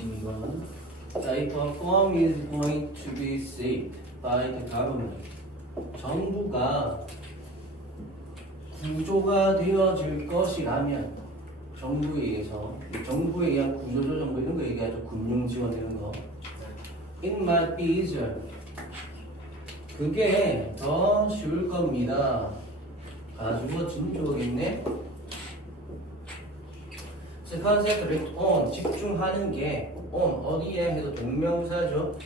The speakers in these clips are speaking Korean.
22번. 자, if a firm is going to be saved by the government. 정부가 구조가 되어질 것이라면 정부에 의한 구조조정 뭐 이런 거 얘기하죠. 금융 지원 이런 거. It might be easier. 그게 더 쉬울 겁니다. 가지고 진주어겠네. concentrate on 집중하는 게 on 어디에 해서 동명사죠.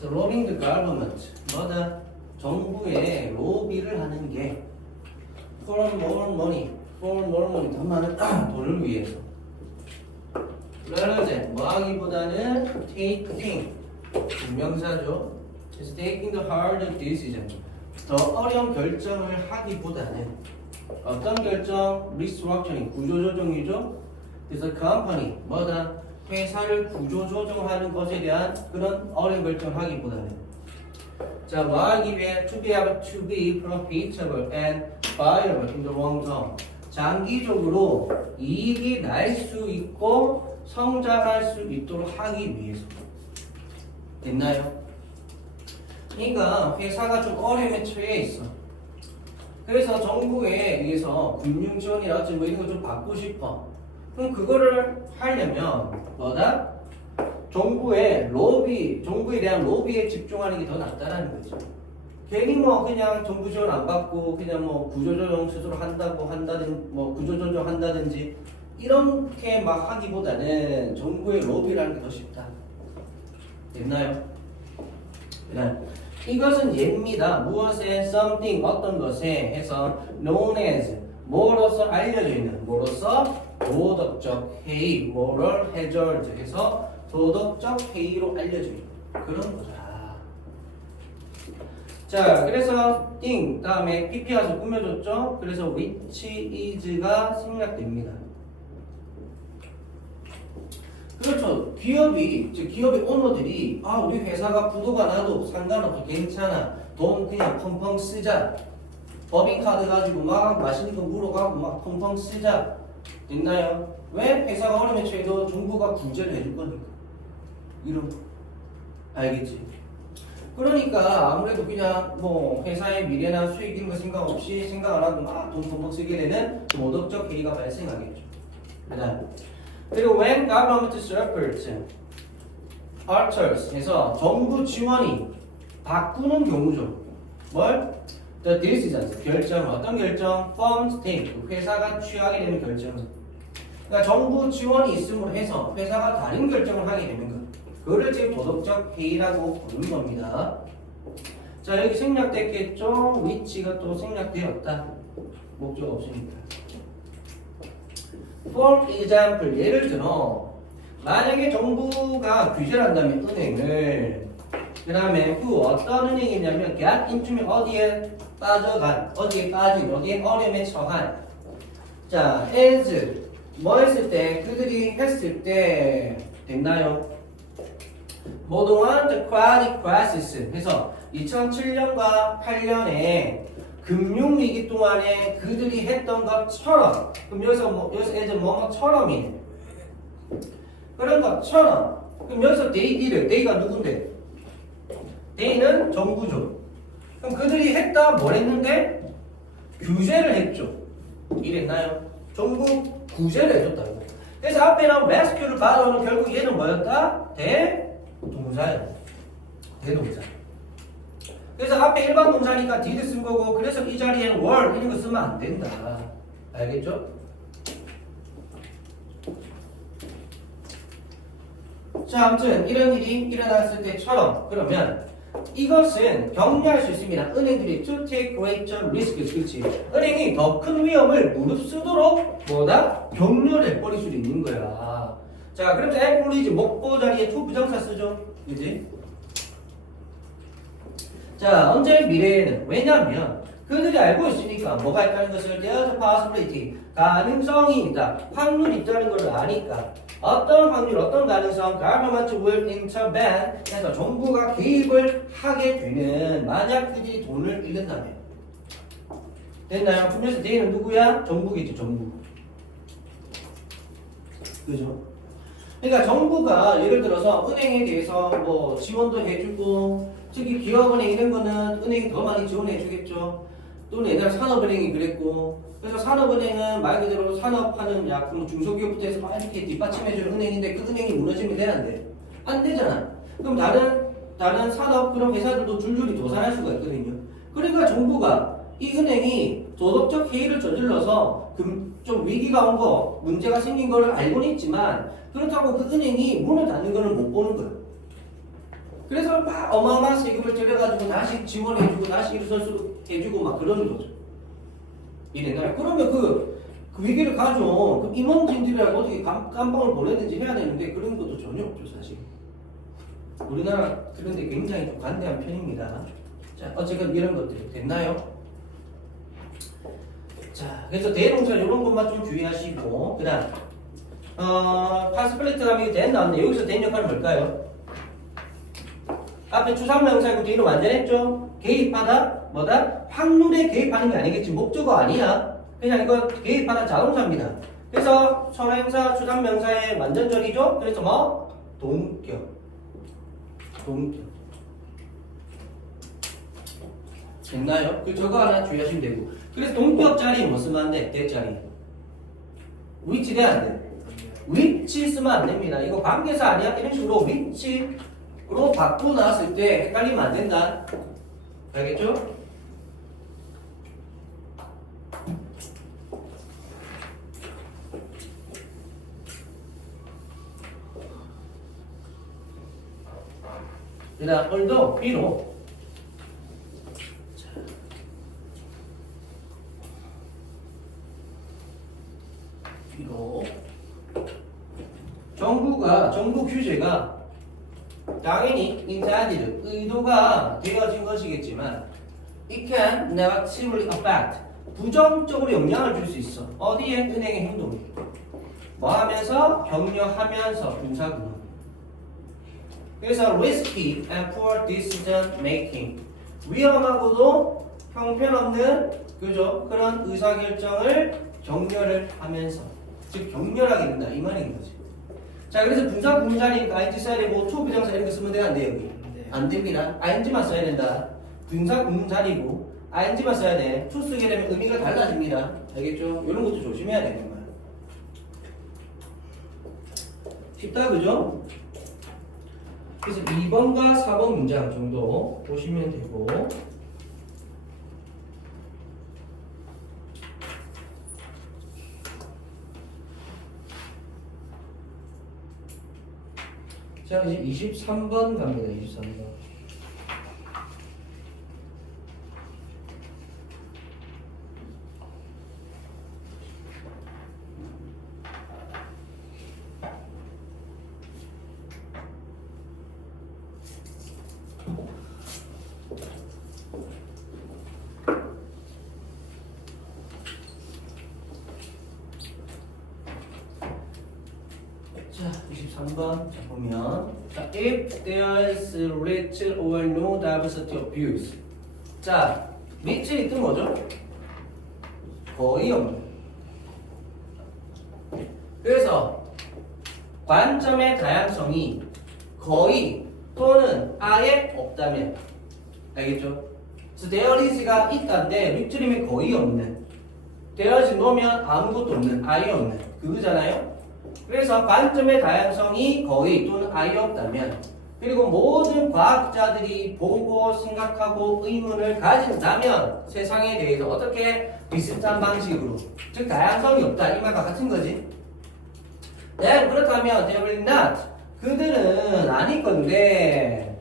So, lobbying the government 뭐다? 정부에 로비를 하는 게 for more money 더 많은 돈을 위해서. rather than 뭐 하기보다는 taking 동명사죠. 그래서 taking the hard decision 더 어려운 결정을 하기보다는 어떤 결정? restructuring 구조조정이죠. 그래서 company 뭐다? 회사를 구조조정하는 것에 대한 그런 어려운 결정을 하기보다는 자, 뭐 하기 위해 to be able to be profitable and viable in the long term 장기적으로 이익이 날 수 있고 성장할 수 있도록 하기 위해서. 됐나요? 그러니까 회사가 좀 어려움에 처해 있어. 그래서 정부에 의해서 금융 지원이라든지 뭐 이런 거 좀 받고 싶어. 그럼 그거를 하려면 뭐다? 정부에 대한 로비에 집중하는 게 더 낫다라는 거죠. 괜히 뭐 그냥 정부 지원 안 받고 그냥 뭐 구조조정 스스로 한다든지 구조조정 한다든지 이렇게 막 하기보다는 정부의 로비를 하는 게 더 쉽다. 됐나요? 그다음 이것은 예입니다. 무엇에 something 어떤 것에 해서 known as 뭐로서 알려져 있는 뭐로서 도덕적 해이 moral hazard 해서 도덕적 해이로 알려져 있는 그런 거다. 자, 그래서 thing 다음에 pp 와서 꾸며줬죠. 그래서 which is가 생략됩니다. 그렇죠. 기업의 오너들이 우리 회사가 부도가 나도 상관없어 괜찮아 돈 그냥 펑펑 쓰자 법인카드 가지고 막 맛있는 거 물어가고 막 펑펑 쓰자. 됐나요? 왜? 회사가 어려움에 처해도 정부가 구제를 해줄 거니까 이런 거 알겠지? 그러니까 아무래도 그냥 뭐 회사의 미래나 수익 이런 거 생각 안 하고 막 돈 펑펑 쓰게 되는 도덕적 해이가 발생하겠죠. 그다음 그리고 when government supports alters 해서 정부 지원이 바꾸는 경우죠. 뭘? The decisions 결정 어떤 결정? firms take 회사가 취하게 되는 결정은 그러니까 정부 지원이 있음으로 해서 회사가 다른 결정을 하게 되는 것 그거를 지금 도덕적 해이라고 부르는 겁니다. 자 여기 생략됐겠죠? which가 또 생략되었다. 목적 없으니까. For example 예를 들어 만약에 정부가 규제를 한다면 은행을 그 다음에 어떤 은행이냐면 get into면 어디에 어려움에 처한 자 as 뭐 했을 때 그들이 했을 때 됐나요? 뭐동안 the credit crisis 해서 2007년과 8년에 금융위기 동안에 그들이 했던 것처럼 그럼 여기서 as 뭐처럼이네 그런 것처럼 그럼 여기서 they가 누군데? they는 정부죠. 그럼 그들이 했다 뭘 했는데? 규제를 했죠. 이랬나요? 정부 구제를 해줬다. 그래서 앞에는 rescue를 받아오는 결국 얘는 뭐였다? 대동사예요. 대동사. 그래서 앞에 일반 동사니까 did 쓴 거고 그래서 이 자리에는 were 이런 거 쓰면 안 된다. 알겠죠? 자, 아무튼 이런 일이 일어났을 때처럼 그러면 이것은 격려할 수 있습니다. 은행들이 to take greater risks 그렇지. 은행이 더 큰 위험을 무릅쓰도록 뭐다? 격려를 해버릴 수 있는 거야. 자, 그래서 encourage 목보 자리에 to 부정사 쓰죠. 그지? 자, 언제 미래에는 왜냐하면 그들이 알고 있으니까 뭐가 있다는 것을 there's a possibility 가능성이 있다. 확률이 있다는 걸 아니까 어떤 확률, 어떤 가능성 government will intervene 해서 정부가 개입을 하게 되는 만약 그들이 돈을 잃는다면 됐나요? 그러면서 they는 누구야? 정부겠죠. 정부. 그죠? 그러니까 정부가 예를 들어서 은행에 대해서 뭐 지원도 해주고 특히 기업은행 이런 거는 은행이 더 많이 지원해 주겠죠. 또는 옛날에 산업은행이 그랬고 그래서 산업은행은 말 그대로 산업하는 약품 중소기업부터 해서 막 이렇게 뒷받침해주는 은행인데 그 은행이 무너지면 돼 안 돼? 안 되잖아. 그럼 다른 산업 그런 회사들도 줄줄이 도산할 수가 있거든요. 그러니까 정부가 이 은행이 도덕적 해이를 저질러서 좀 위기가 온 거, 문제가 생긴 거를 알고는 있지만 그렇다고 그 은행이 문을 닫는 거는 못 보는 거예요. 그래서 막 어마어마한 세금을 들여가지고 다시 지원해주고 다시 일설해주고 막 그러는 거죠. 이래나 그러면 그 위기를 가져온 그 임원진들이라고 어떻게 깜빵을 보내든지 해야 되는데 그런 것도 전혀 없죠 사실. 우리나라 그런데 굉장히 좀 관대한 편입니다. 자, 어쨌든 이런 것들이 됐나요? 자, 그래서 대동사 이런 것만 좀 주의하시고 그 다음 파스플리트 하면 된 나왔는데 여기서 된 역할은 뭘까요? 앞에 추상명사이고 뒤로 완전했죠? 개입하다 뭐다? 확률에 개입하는 게 아니겠지 목적어 아니야. 그냥 이거 개입하다 자동사입니다. 그래서 선행사 추상명사의 완전절이죠? 그래서 뭐? 동격 됐나요? 그 저거 하나 주의하시면 되고 그래서 동격 자리 뭐 쓰면 안 돼? 대자리 위치 돼야 안 돼? 위치 쓰면 안 됩니다. 이거 관계사 아니야? 이런 식으로 위치로 바꾸고 나왔을 때 헷갈리면 안 된다. 알겠죠? 그 다음 오늘도 B로 정부 규제가 당연히 intended 의도가 되어진 것이겠지만 it can negatively affect 부정적으로 영향을 줄 수 있어. 어디에? 은행의 행동에. 뭐 하면서? 격려하면서 분사구문. 그래서 risky and poor decision making 위험하고도 형편없는 그죠? 그런 의사결정을 격려를 하면서 즉 격렬하게 된다 이 말인 거지. 자 그래서 분사 구문자리니까 ing 써야 되고 to 부정사 이런 거 쓰면 돼 안 돼 여기? 네. 안 됩니다. ing만 써야 된다. 분사 구문자리고 ing만 써야 돼. to 쓰게 되면 의미가 달라집니다. 알겠죠? 이런 것도 조심해야 되는 거야. 쉽다 그죠? 그래서 2번과 4번 문장 정도 보시면 되고 자 이제 23번 갑니다. 23번 자, 23번 자, 보면 자, if there is little or no diversity of views 자, little이 뜻 뭐죠? 거의 없는 그래서 관점의 다양성이 거의 또는 아예 없다면 알겠죠? 그래서 there is가 있다인데 little이면 거의 없는 there is no면 아무것도 없는 아예 없는 그거잖아요? 그래서 관점의 다양성이 거의 또는 아예 없다면 그리고 모든 과학자들이 보고 생각하고 의문을 가진다면 세상에 대해서 어떻게 비슷한 방식으로 즉 다양성이 없다 이 말과 같은 거지. 네, 그렇다면 they will not 그들은 아닐 건데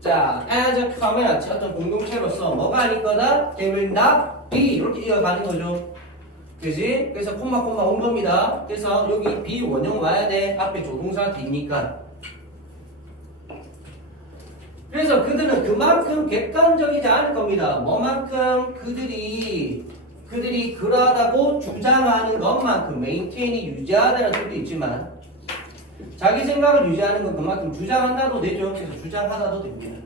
자 as a community 어떤 공동체로서 뭐가 아닐 거다? they will not be 이렇게 이어가는 거죠. 그지? 그래서 콤마 온 겁니다. 그래서 여기 비원형 와야 돼. 앞에 조동사 뒤니까. 그래서 그들은 그만큼 객관적이지 않을 겁니다. 뭐만큼 그들이 그러하다고 주장하는 것만큼 메인테인이 유지하다는 뜻도 있지만 자기 생각을 유지하는 건 그만큼 주장한다도 되죠. 그래서 주장하다도 됩니다.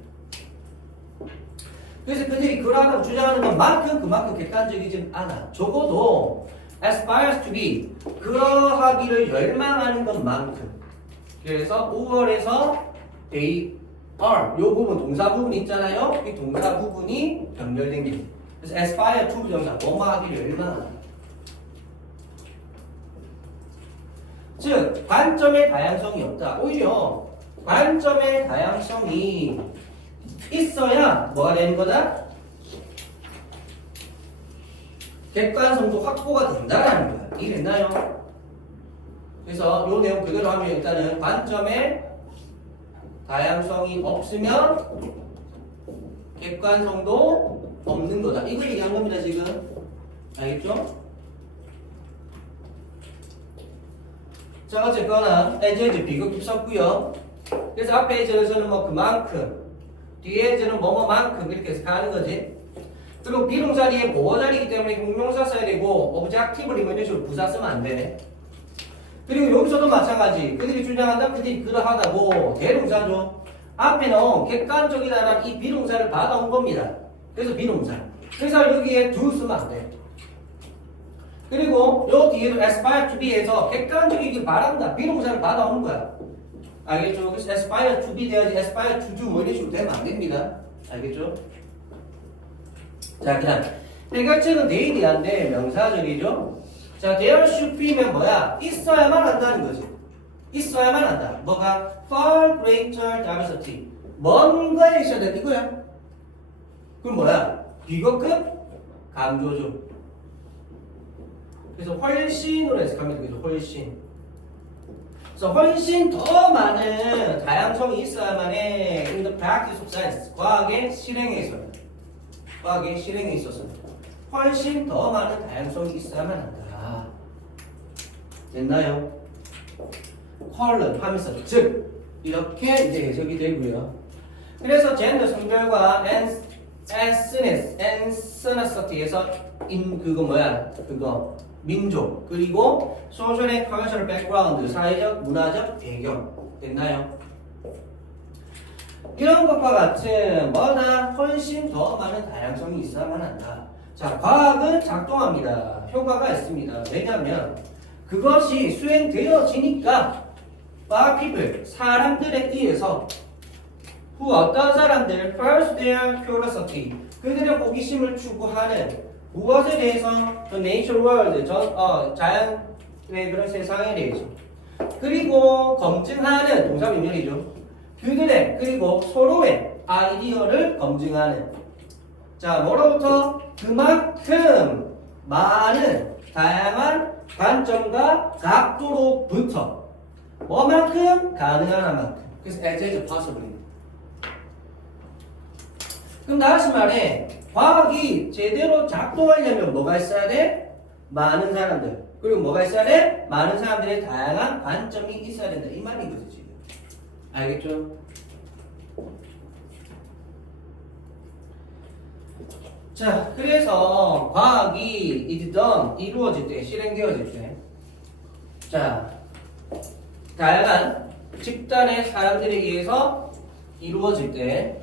그래서 그들이 그러하다고 주장하는 것만큼 그만큼 객관적이지 않아. 적어도 aspires to be 그러하기를 열망하는 것만큼 그래서 5월에서 they are 요 부분 동사 부분 있잖아요. 이 동사 부분이 연결된 게. 그래서 aspire to 부정사 뭐뭐 하기를 얼마나. 즉 관점의 다양성이 없다. 오히려 관점의 다양성이 있어야 뭐가 되는 거다? 객관성도 확보가 된다라는 거야. 이해됐나요? 그래서 요 내용 그대로 하면 일단은 관점의 다양성이 없으면 객관성도 없는 거다. 이걸 얘기한 겁니다, 지금. 알겠죠? 자, 어쨌거나 as 비극 썼고요. 그래서 앞에 as는 뭐 그만큼, 뒤에 as는 뭐뭐만큼 이렇게 해서 가는 거지. 그리고 비동사 뒤에 보호 자리이기 때문에 형용사 써야 되고 objectively 뭐 이런 식으로 부사 쓰면 안 돼. 그리고 여기서도 마찬가지. 그들이 주장한다, 그들이 그러하다고 대동사죠. 앞에는 객관적이다라는 이 비동사를 받아온 겁니다. 그래서 비동사. 그래서 여기에 do 쓰면 안 돼. 그리고 요 뒤에도 aspire to be에서 객관적이길 바란다. 비동사를 받아오는 거야. 알겠죠? 그래서 aspire to be 돼야지 aspire to do 뭐 이런 식으로 되면 안 됩니다. 알겠죠? 자, 그 다음 해결책은 내일이 안 돼. 명사절이죠. 자, there should be면 뭐야? 있어야만 한다는 거지. 있어야만 한다. 뭐가? far greater diversity. 뭔가에 있어야 된다 이거야. 그럼 뭐야? 비거급 강조죠. 그래서 훨씬으로 해석하면 되겠죠. 훨씬. 그래서 훨씬 더 많은 다양성이 있어야만 해. in the practice of science. 과학의 실행에 있어요. 과학의 실행에 있어서 훨씬 더 많은 다양성이 있어야만 한다. 됐나요? 컬러 하면서 즉 이렇게 이제 해석이 되고요. 그래서 젠더 성별과 ethnic이에서 그거 뭐야? 그거 민족 그리고 social and cultural background 사회적 문화적 배경 됐나요? 이런 것과 같은 뭐다 훨씬 더 많은 다양성이 있어야만 한다. 자, 과학은 작동합니다. 효과가 있습니다. 왜냐하면 그것이 수행되어지니까 by people 사람들에 의해서 who 어떤 사람들 first their curiosity 그들의 호기심을 추구하는 무엇에 대해서 the natural world 자연의 그런 세상에 대해서 그리고 검증하는 동사 명령이죠. 그들의 그리고 서로의 아이디어를 검증하는 자 뭐로부터 그만큼 많은 다양한 관점과 각도로부터 뭐만큼 가능한 한만큼 그래서 as possible. 그럼 다시 말해 과학이 제대로 작동하려면 뭐가 있어야 돼? 많은 사람들 그리고 뭐가 있어야 돼? 많은 사람들의 다양한 관점이 있어야 된다 이 말인 거지 지금. 알겠죠? 자, 그래서 과학이 is done, 이루어질 때, 실행되어질 때 자, 다양한 집단의 사람들에 의해서 이루어질 때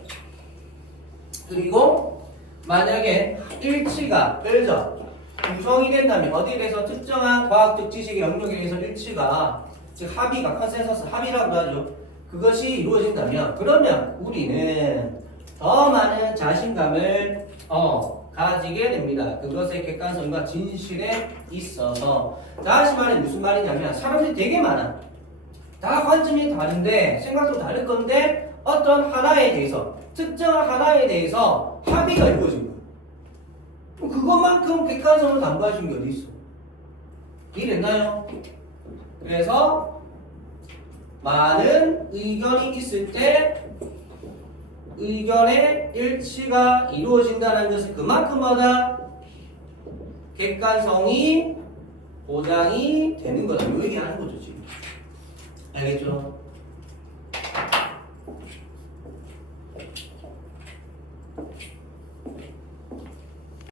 그리고 만약에 일치가 구성이 된다면 어디에 대해서 특정한 과학적 지식의 영역에 대해서 일치가 즉 합의가 컨센서스 합의라고 하죠. 그것이 이루어진다면 그러면 우리는 더 많은 자신감을 가지게 됩니다. 그것의 객관성과 진실에 있어서 다시 말해 무슨 말이냐면 사람들이 되게 많아. 다 관점이 다른데 생각도 다를 건데 어떤 하나에 대해서 특정한 하나에 대해서 합의가 이루어진 거야. 그것만큼 객관성을 담보해 준 게 어디 있어? 이해됐나요? 그래서 많은 의견이 있을 때 의견의 일치가 이루어진다는 것은 그만큼마다 객관성이 보장이 되는 거다. 이 얘기하는 거죠 지금. 알겠죠?